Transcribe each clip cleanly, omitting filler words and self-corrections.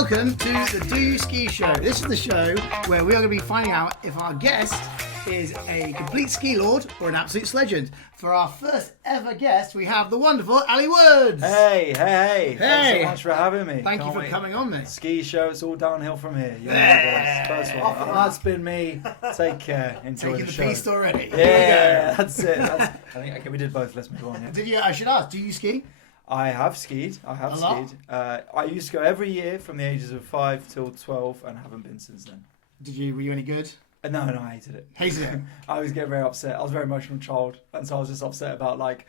Welcome to the Do You Ski Show. This is the show where we are going to be finding out if our guest is a complete ski lord or an absolute legend. For our first ever guest, we have the wonderful Ali Woods. Hey. Thanks so much for having me. Thank you for coming on, mate. Ski show, it's all downhill from here. You're my boss. First one. And that's been me. Take care. Enjoy Taking the the show. piece already. Yeah, that's it. I think okay, we did both. Let's move on. Yeah. Did you? I should ask. Do you ski? I have skied. A lot? I used to go every year from the ages of 5 till 12 and haven't been since then. Did you? Were you any good? No, I hated it. Hated it. I was getting very upset. I was a very emotional child, and so I was just upset about like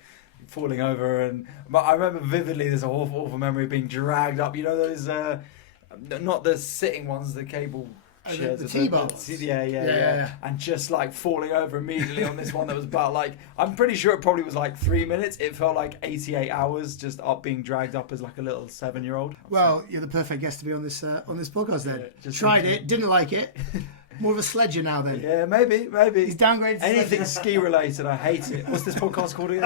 falling over. But I remember vividly, there's a awful memory of being dragged up. You know those, not the sitting ones, the cable. The T-bars. Yeah. And just like falling over immediately on this one that was about like, I'm pretty sure it probably was like 3 minutes. It felt like 88 hours just up being dragged up as like a little 7-year-old. Well, you're the perfect guest to be on this podcast then. Yeah, Tried it, didn't like it. More of a sledger now then. Yeah, maybe. He's downgraded to anything ski related. I hate it. What's this podcast called again?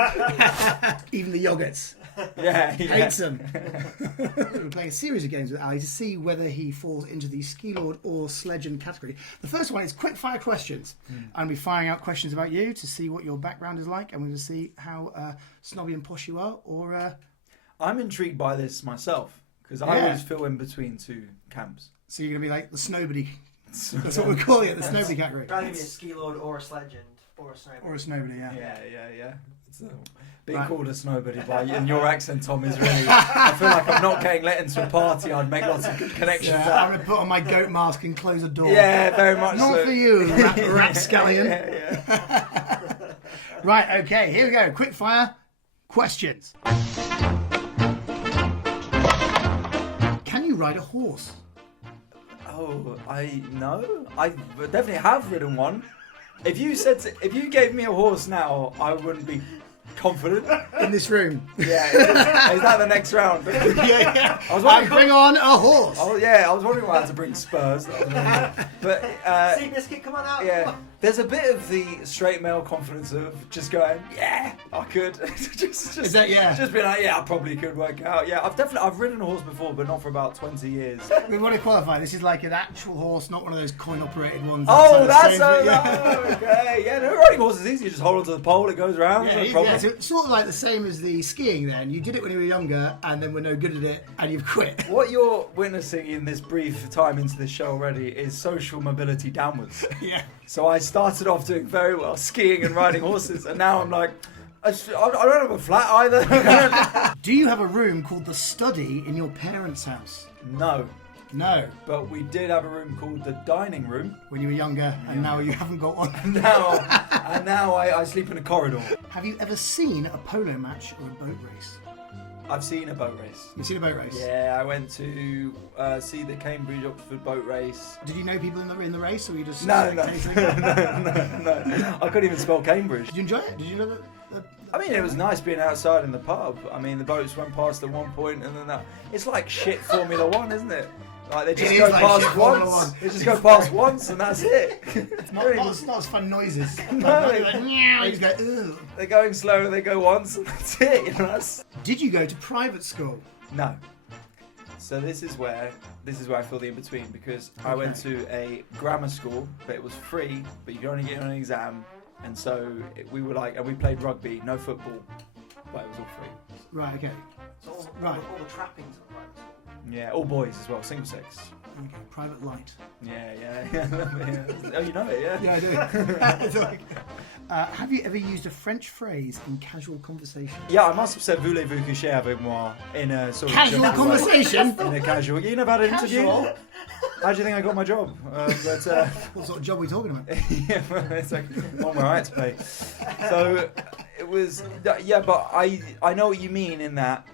Even the yogurts. Yeah. Hates them. We're playing a series of games with Ali to see whether he falls into the ski lord or sledging category. The first one is quick fire questions. I'm going to be firing out questions about you to see what your background is like, and we're going to see how snobby and posh you are. Or I'm intrigued by this myself because I always feel in between two camps. So you're going to be like the snowbody. That's what we're calling it, the snowbody category. Rather be a ski lord or a sledgend or a snowbody. Or a snowbody, yeah. Yeah. So, being called a snowbody by you and your accent, Tom, is really... I feel like I'm not getting let into a party. I'd make lots of good connections. Yeah, I'm going to put on my goat mask and close the door. Yeah, very much Not so. for you, rapscallion. Yeah. Right, okay, here we go. Quick fire questions. Can you ride a horse? Oh, I definitely have ridden one. If you gave me a horse now, I wouldn't be confident. In this room. Yeah, is that the next round? Yeah. I bring on a horse. Oh yeah, I was wondering why I had to bring spurs. But See biscuit, come on out. yeah, there's a bit of the straight male confidence of just going, yeah, I could. just Is that Just being like, yeah, I probably could work out. Yeah, I've ridden a horse before, but not for about 20 years. We want to qualify. This is like an actual horse, not one of those coin-operated ones. Oh, outside that's of Sainsbury's. okay. Yeah, no, riding horse is easy. You just hold onto the pole, it goes around. Yeah, No yeah, problem. so it's sort of like the same as the skiing then. You did it when you were younger and then were no good at it and you've quit. What you're witnessing in this brief time into this show already is social mobility downwards. Yeah. So I started off doing very well skiing and riding horses, and now I'm like, I don't have a flat either. Do you have a room called the study in your parents' house? No, No. but we did have a room called the dining room. When you were younger and now you haven't got one. Now I sleep in a corridor. Have you ever seen a polo match or a boat race? I've seen a boat race. You've seen a boat race? Yeah, I went to see the Cambridge Oxford boat race. Did you know people in the race, or were you just No. spectating? I couldn't even spell Cambridge. Did you enjoy it? Did you know that? I mean, it was nice being outside in the pub. I mean, the boats went past at one point, and then it's like shit Formula One, isn't it? Like they just It go is like past shit Formula once. One. They just go past once, and that's it. It's not as fun noises. No. Like, meow, you just go, ugh. They're going slow, they go once, and that's it. You know, that's... Did you go to private school? No. So this is where I feel the in between, because I went to a grammar school, but it was free, but you could only get on an exam, and so we played rugby, no football, but it was all free. Right, okay. So all the trappings of private school. Yeah, all boys as well, single sex. Okay, private light. Yeah. Oh, you know it, yeah? Yeah, I do. It's like, have you ever used a French phrase in casual conversation? Yeah, I must have said voulez-vous coucher avec moi in a sort of Casual gentle way. conversation? In a casual. You never had an interview? Casual? How do you think I got my job? What sort of job are we talking about? Yeah, it's like one where I had to pay. So it was, yeah, but I know what you mean in that,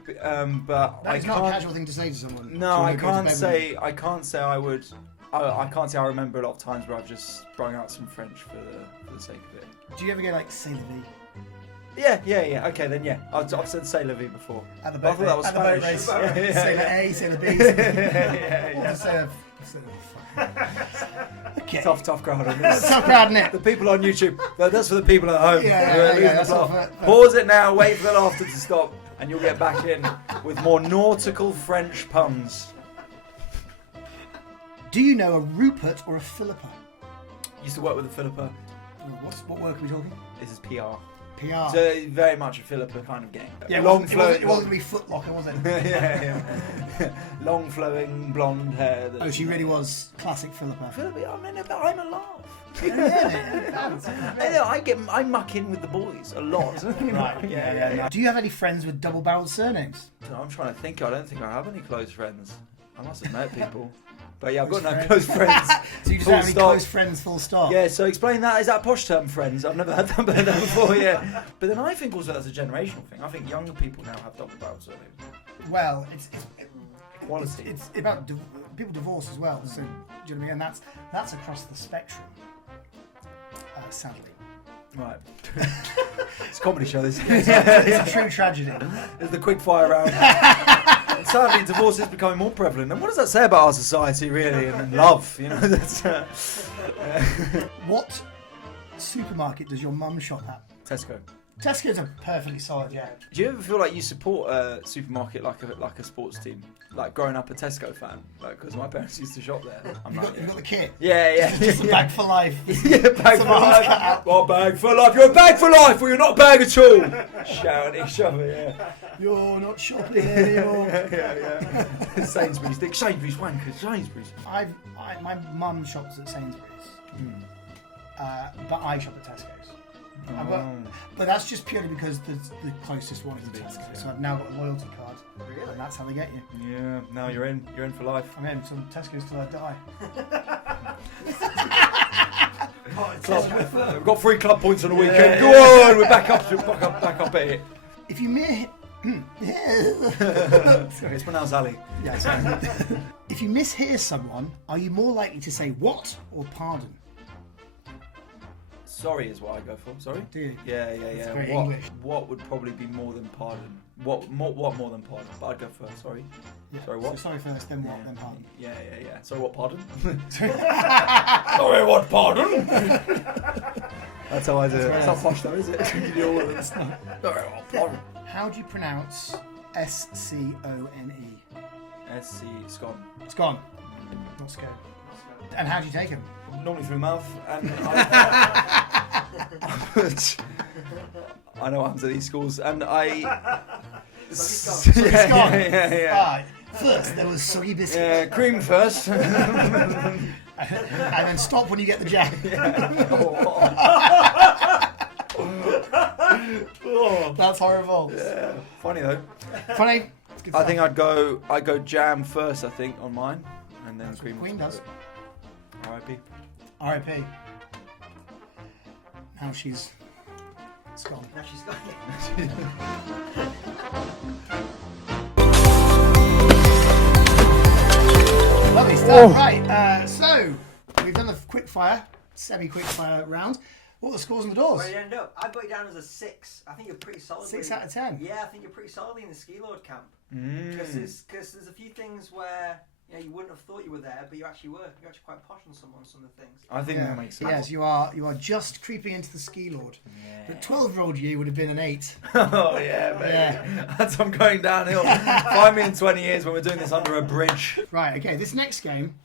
but That I is can't. not a casual thing to say to someone. No, Do you I wanna go to can't bed say. I can't say I would. I can't say I remember a lot of times where I've just sprung out some French for the sake of it. with me? Do you ever go like say la vie? Yeah. Okay, then yeah. I've said say la vie before. At the I boat, thought that was at the boat Spanish. race. Yeah. Say la A, say la B. Yeah. Or say okay. Tough crowd on this. Tough crowd, innit? The people on YouTube, that's for the people at home. Yeah, who are losing that's the all plot. for- Pause it now, wait for the laughter to stop, and you'll get back in with more nautical French puns. Do you know a Rupert or a Philippa? Used to work with a Philippa. What work are we talking? This is PR. PR. So very much a Philippa kind of game. Yeah, long it flowing. wasn't going to be Footlocker, was it? yeah. Long flowing blonde hair. Oh, she really was classic Philippa. Philippa, I mean, I'm a laugh. Yeah. I muck in with the boys a lot. Right. Yeah. Do you have any friends with double-barreled surnames? I'm trying to think. I don't think I have any close friends. I must have met people. But yeah, I've got Close no close friends. So you just Full have any stop. close friends, full stop? Yeah, so explain that. Is that posh term, friends? I've never heard that before, yeah. But then I think also that's a generational thing. I think younger people now have double-barreled surnames. Well, Quality. it's about people divorce as well. So, do you know what I mean? And that's across the spectrum, sadly. Right. It's a comedy show, this. It's a true tragedy. There's the quick fire round. Sadly, divorce is becoming more prevalent. And what does that say about our society, really? And love, you know? That's, What supermarket does your mum shop at? Tesco. Tesco's a perfectly solid, yeah. Do you ever feel like you support a supermarket like a sports team? Like growing up a Tesco fan? Like, because my parents used to shop there. You've got the kit. Yeah. Just a bag for life. Yeah, bag for Someone's life. cut out. Well, bag for life. You're a bag for life, or you're not a bag at all. Shouting at each other, yeah. You're not shopping anymore. yeah. Sainsbury's, Dick. Sainsbury's wankers. Sainsbury's. My mum shops at Sainsbury's, but I shop at Tesco's. But that's just purely because the closest one is Tesco. So I've now got a loyalty card, and that's how they get you. Yeah. Now you're in. You're in for life. I'm in from Tesco's till I die. We've got 3 club points on the weekend. Go on. We're back up at it. If you It's pronounced Ali. Yeah, sorry. If you mishear someone, are you more likely to say what or pardon? Sorry is what I go for. Sorry. Do you? Yeah. That's very English. What would probably be more than pardon? What more than pardon? But I'd go first. Sorry. Yeah. Sorry, what? So sorry first, then what, then pardon. Yeah. Sorry, what pardon? Sorry, what pardon? That's how I do it. It's not posh though, is it? You do all of it. Sorry, what pardon? How do you pronounce SCONE? SC scone. Scone. Not scone. And how do you take him? Normally through mouth, and I know what happens at these schools, and I. Soggy scone. Yeah. First, there was soggy biscuit. Yeah, cream first. And then stop when you get the jam. That's horrible. Yeah. Funny though. Funny. I think I'd go jam first. I think on mine, and then cream. Queen does. R.I.P. R.I.P. Now she's gone. Now she's gone. Lovely stuff. Right. So we've done the semi-quick fire round. What are the scores on the doors? Where do you end up? I've got you down as a 6. I think you're pretty solid. 6 out of 10. Yeah, I think you're pretty solidly in the ski lord camp. Mm. Because there's a few things where you wouldn't have thought you were there, but you actually were. You're actually quite posh on some of the things. I think that makes sense. Yes, you are just creeping into the ski lord. Yeah. The 12-year-old you would have been an 8. Oh yeah, baby. Yeah. That's I'm going downhill. Find me in 20 years when we're doing this under a bridge. Right, okay, this next game,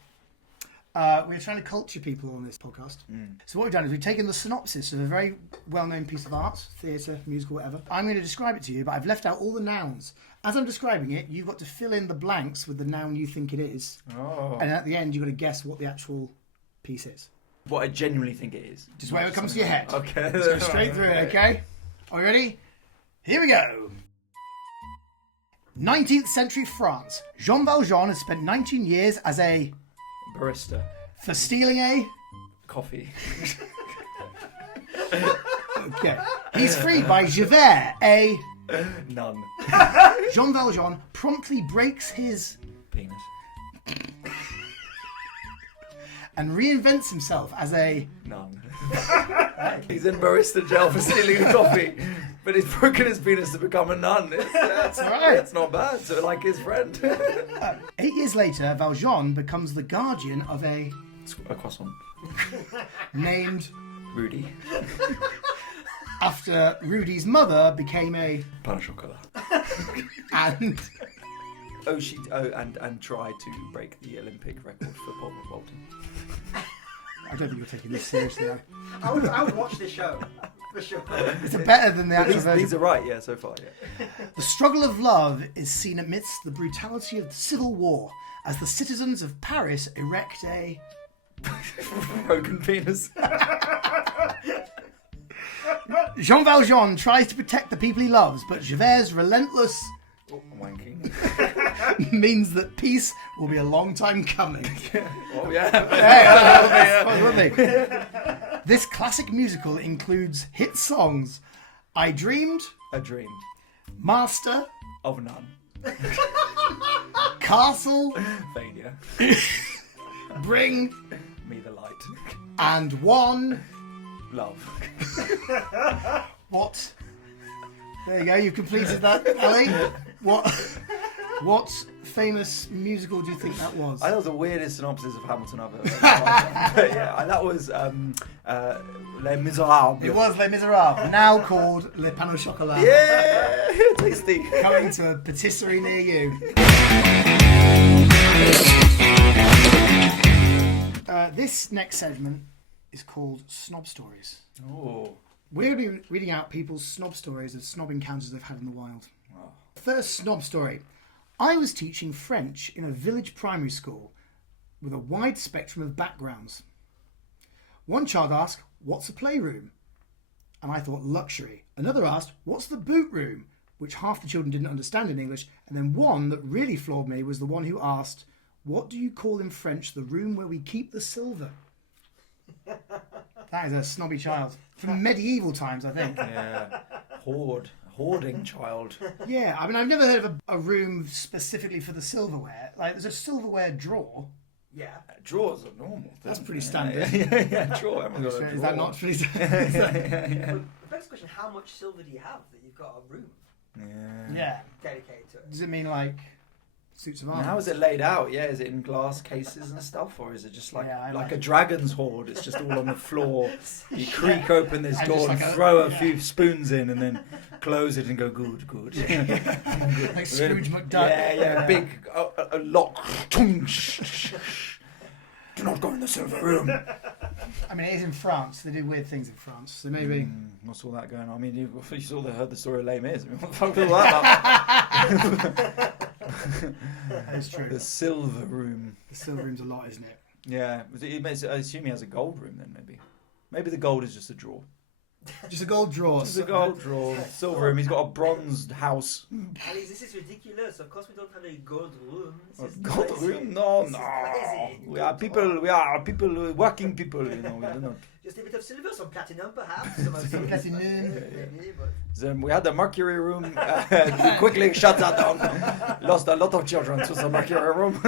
we're trying to culture people on this podcast. So what we've done is we've taken the synopsis of a very well-known piece of art, theatre, musical, whatever. I'm going to describe it to you, but I've left out all the nouns. As I'm describing it, you've got to fill in the blanks with the noun you think it is. Oh. And at the end, you've got to guess what the actual piece is. What I genuinely think it is. Just whatever comes to your head. Okay. Let's go straight through it, okay? Are you ready? Here we go. 19th century France. Jean Valjean has spent 19 years as a... Barista. For stealing a... Coffee. Okay. He's freed by Javert, a... None. Jean Valjean promptly breaks his... Penis. And reinvents himself as a... None. He's in barista jail for stealing a coffee, but he's broken his penis to become a nun. It's all right. It's not bad. So like his friend. 8 years later, Valjean becomes the guardian of a... A croissant. Named... Rudy. After Rudy's mother became a... Pain au chocolat. And... and try to break the Olympic record for pole vaulting. I don't think you're taking this seriously. I would watch this show. For sure. It's better than the actual version. These are right, yeah, so far, yeah. The struggle of love is seen amidst the brutality of the civil war as the citizens of Paris erect a... Broken penis. Jean Valjean tries to protect the people he loves, but Javert's relentless Wanking. means that peace will be a long time coming. Oh, yeah. This classic musical includes hit songs I Dreamed, A dream Master, of none. Castle, Failure. Bring, Me the light. and One. Love. What? There you go, you've completed that, Ali. What famous musical do you think that was? I thought it was the weirdest synopsis of Hamilton I've ever heard. But yeah, and that was Les Miserables. It was Les Miserables, now called Le Pain au Chocolat. Yeah, tasty. Coming to a patisserie near you. This next segment is called Snob Stories. Oh. We're going to be reading out people's snob stories of snob encounters they've had in the wild. Wow. First snob story. I was teaching French in a village primary school with a wide spectrum of backgrounds. One child asked, "What's a playroom?" And I thought, luxury. Another asked, "What's the boot room?" Which half the children didn't understand in English. And then one that really floored me was the one who asked, "What do you call in French the room where we keep the silver?" That is a snobby child. From medieval times, I think. Yeah. Hoarding child. Yeah, I mean, I've never heard of a room specifically for the silverware. Like, there's a silverware drawer. Yeah. Drawers are normal. That's pretty standard. Yeah, drawer. Everyone's got a Is drawer. that not pretty But the next question, how much silver do you have that you've got a room Yeah. dedicated to it? Does it mean, like, suits of armour? How is it laid out? Yeah, is it in glass cases and stuff, or is it just like a dragon's hoard? It's just all on the floor. You creak open this And door just and like throw a few spoons in, and then close it and go good. Like Scrooge McDuck. Yeah. Big a lock. Do not go in the silver room. I mean, it is in France. They do weird things in France. So maybe... What's all that going on? I mean, you heard the story of Les Mis. I mean, what the fuck was all that about? That is true. The silver room. The silver room's a lot, isn't it? Yeah. I assume he has a gold room then, maybe. Maybe the gold is just a drawer. Just a gold drawer. Just a gold drawer. Silver room. He's got a bronzed house. Alice, this is ridiculous. Of course, we don't have a gold room. This is Gold crazy. room? No. This is crazy. We are people, working people, you know. We do not. Just a bit of silver, some platinum, perhaps. Some platinum. Maybe, but... Then we had the mercury room. We quickly shut that down. Lost a lot of children to the mercury room.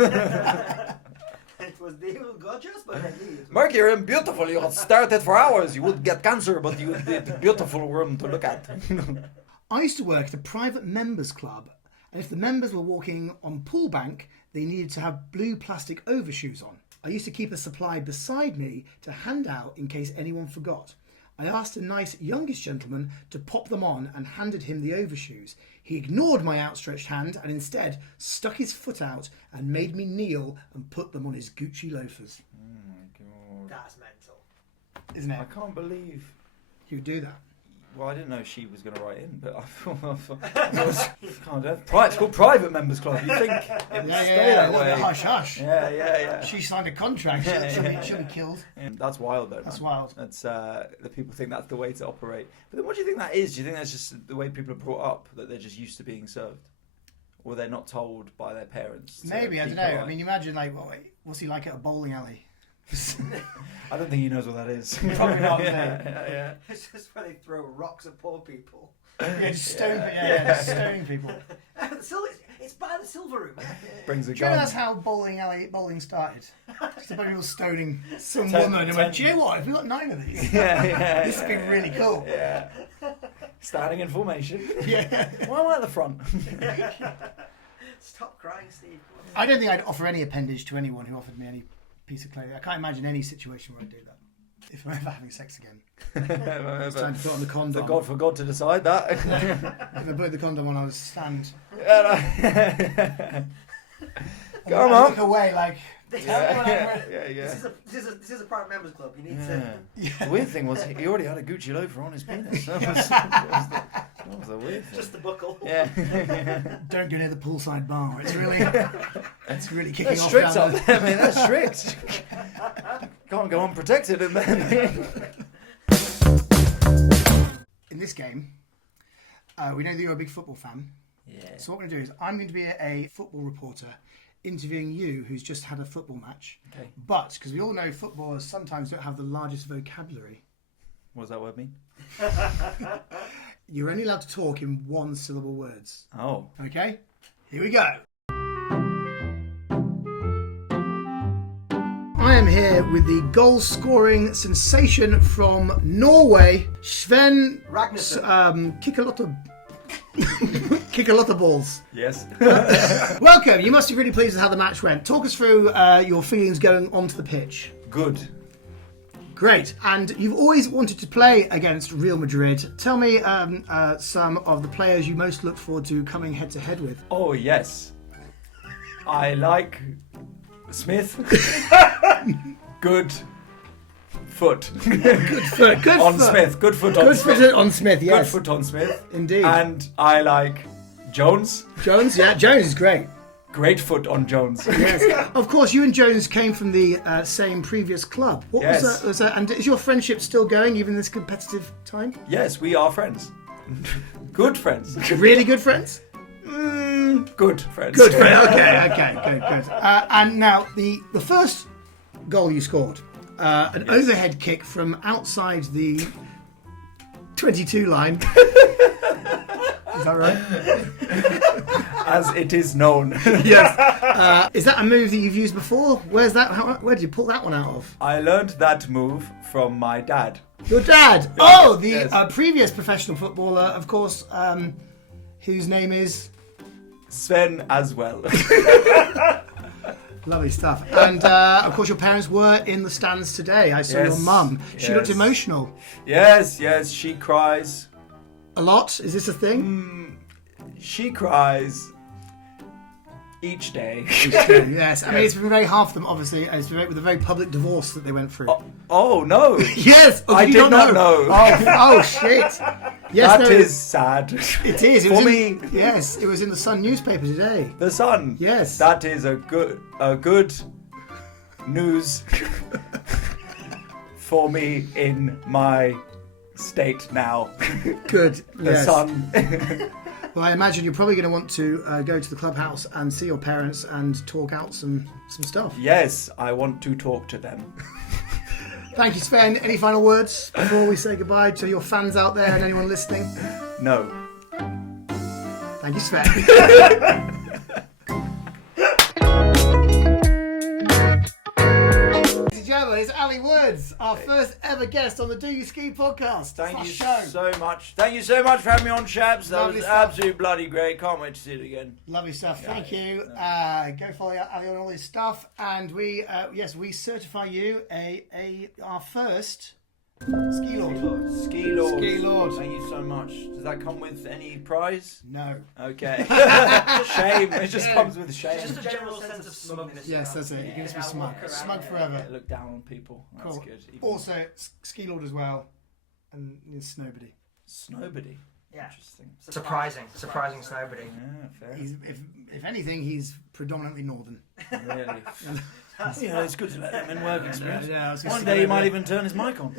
It was gorgeous, but Mercury room, beautiful. You would stare at it for hours. You would get cancer, but you would be a beautiful room to look at. I used to work at a private members club, and if the members were walking on pool bank, they needed to have blue plastic overshoes on. I used to keep a supply beside me to hand out in case anyone forgot. I asked a nice youngish gentleman to pop them on and handed him the overshoes. He ignored my outstretched hand and instead stuck his foot out and made me kneel and put them on his Gucci loafers. Oh my God. that's mental. Isn't I it? can't believe. He would do that. Well, I didn't know she was going to write in, but I thought it's called private members club. You think it would stay that a little way? bit hush hush. Yeah. She signed a contract. She'll be killed. That's wild, though. That's man. wild. That's that people think that's the way to operate. But then, what do you think that is? Do you think that's just the way people are brought up, that they're just used to being served, or they're not told by their parents? Maybe, I be don't know. polite? I mean, imagine like, what's he like at a bowling alley? I don't think he knows what that is. Probably not. Yeah. It's just where they throw rocks at poor people. Yeah, just stoning people. It's by the silver room. Brings a Do you know gun. that's how bowling started? Just a bunch of people stoning some 10 woman and went, do you know what? If we got 9 of these, this would be really cool. Yeah. Standing in formation. Yeah. Why am I at the front? Stop crying, Steve. I don't think I'd offer any appendage to anyone who offered me any piece of clothing. I can't imagine any situation where I'd do that. If I'm ever having sex again. It's time to put on the condom. God for God to decide that. If I put the condom on, I would stand. Come I on. look away like. Yeah. This is a private members club. You need to. The weird thing was he already had a Gucci loafer on his penis. That was the weird thing. Just the buckle. Yeah. Don't go near the poolside bar. It's really kicking That's off. strict down up there, mate. That's strict. Can't go unprotected in there. In this game, we know that you're a big football fan. Yeah. So what we're going to do is I'm going to be a football reporter interviewing you who's just had a football match. Okay. But, because we all know footballers sometimes don't have the largest vocabulary, What does that word mean? you're only allowed to talk in one-syllable words. Oh. Okay? Here we go. I am here with the goal-scoring sensation from Norway, Sven Ragnarsson. kick a lot of balls. Yes. Welcome. You must be really pleased with how the match went. Talk us through your feelings going onto the pitch. Good. Great. And you've always wanted to play against Real Madrid. Tell me some of the players you most look forward to coming head-to-head with. Oh, yes. I like Smith. Good foot. Good foot. Good on foot. Smith. Good foot on Good Smith. foot on Smith, yes. Good foot on Smith. Indeed. And I like Jones. Jones, yeah. Jones is great. Great foot on Jones. Yes. Of course, you and Jones came from the same previous club. What Yes. was that? And is your friendship still going even in this competitive time? Yes, we are friends. Good friends. Really good friends? Good friends. Good friends. Okay, good. And now, the first goal you scored, an overhead kick from outside the 22 line. Is that right? As it is known. Yes. Is that a move that you've used before? Where's that? Where did you pull that one out of? I learned that move from my dad. Your dad. Oh, the Yes. previous professional footballer, of course, whose name is... Sven as well. Lovely stuff. And, of course, your parents were in the stands today. I saw Yes, your mum. She looked yes. emotional. Yes, she cries. A lot? Is this a thing? She cries each day. Yes. I mean, it's been very hard for them, obviously, and it's been with a very public divorce that they went through. Oh no. Yes! Oh, I you did don't not know. Oh, shit. Yes, That is sad. It is. It For was me, yes, it was in the Sun newspaper today. the Sun. Yes. That is a good news for me in my state now. Good. The Yes. Sun. Well, I imagine you're probably going to want to go to the clubhouse and see your parents and talk out some stuff. Yes, I want to talk to them. Thank you, Sven. Any final words before we say goodbye to your fans out there and anyone listening? No. Thank you, Sven. Ladies and gentlemen, it's Ali Woods, our first ever guest on the Do You Ski podcast. Thank It's you our show. so much. Thank you so much for having me on, chaps. That Lovely was stuff. absolutely bloody great. Can't wait to see it again. Lovely stuff. Thank Yeah. you. Go follow Ali on all his stuff, and we certify you our first ski lord. Ski Lord. Ski Lord. Thank you so much. Does that come with any prize? No. Okay. Shame. It just comes with shame. Just a general sense of smugness. Yes, that's it. You can just be Yeah, smug. walk around, Smug yeah. forever. Look down on people. That's Cool. good. Even Also, ski lord as well, and it's nobody. Snowbody. Yeah. Interesting. Surprising snowbody. Yeah, fair. He's, if anything, he's predominantly northern. Really. Yeah, it's good to let them in work experience. Yeah, I was gonna One say day he that. might even turn his mic on.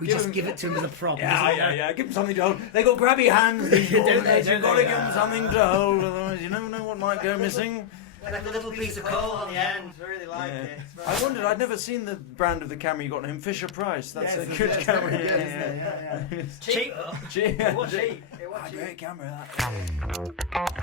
We just give it to him as a prop. Yeah. Give him something to hold. They got grabby hands. These Don't boys. they? You've got to give them something to hold. Otherwise, you never know what might go missing. Like a little piece of coal on the end. I really like Yeah. it. It's very I wondered. I'd never seen the brand of the camera you got on him. Fisher Price. That's Yes, a yes, good yes, camera. very good, isn't it? Yeah. cheap though. Cheap. It was cheap. It was Ah, cheap. great camera that.